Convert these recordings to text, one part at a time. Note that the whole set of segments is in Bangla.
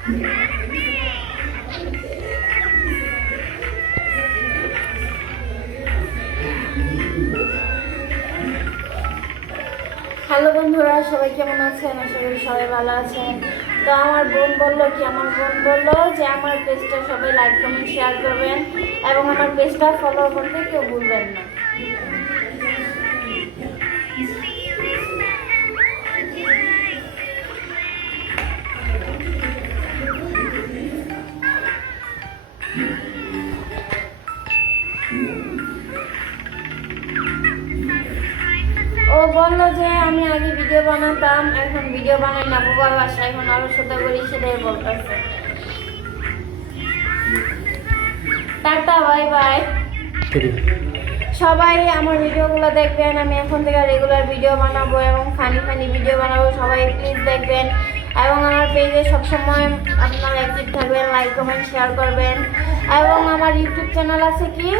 হ্যালো বন্ধুরা, সবাই কেমন আছেন? আশা করি সবাই ভালো আছেন। তো আমার বোন বললো যে আমার পেজটা সবাই লাইক কমেন্ট শেয়ার করবেন এবং আমার পেজটা ফলো করতে কেউ ভুলবেন না। ও বললো যে আমি আগে ভিডিও বানাতাম, এখন ভিডিও বানাই না, বাবার বাসায় এখন অলসতা করি, সেটাই বলতেছে। Tata, bye bye. সবাই আমার ভিডিওগুলো দেখবেন, আমি এখন থেকে রেগুলার ভিডিও বানাবো এবং ফানি ভিডিও বানাবো। সবাই প্লিজ দেখবেন এবং আমার পেজে সবসময় আপনারা অ্যাক্টিভ থাকবেন, লাইক কমেন্ট শেয়ার করবেন। এবং আমার ইউটিউব চ্যানেল আছে কি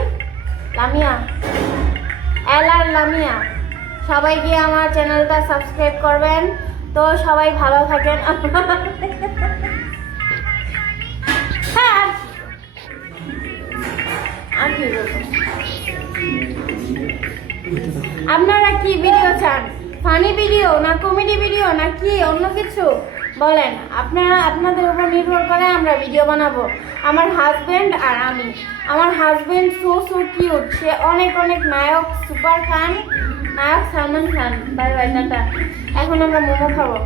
লামিয়া, এলআর লামিয়া, সবাই গিয়ে আমার চ্যানেলটা সাবস্ক্রাইব করবেন। তো সবাই ভালো থাকেন। হ্যাঁ, আর কি বলবো, আপনারা কি ভিডিও চান? ফানি ভিডিও না কমেডি ভিডিও না কি অন্য কিছু বলেন? আপনাদের উপর নির্ভর করে আমরা ভিডিও বানাবো। আমার হাজবেন্ড আর আমি, আমার হাজবেন্ড সো কিউট, সে অনেক নায়ক, সুপার খান, নায়ক সালমান খান। বাই বাই, টাটা। এখন আমরা মোমো খাবো।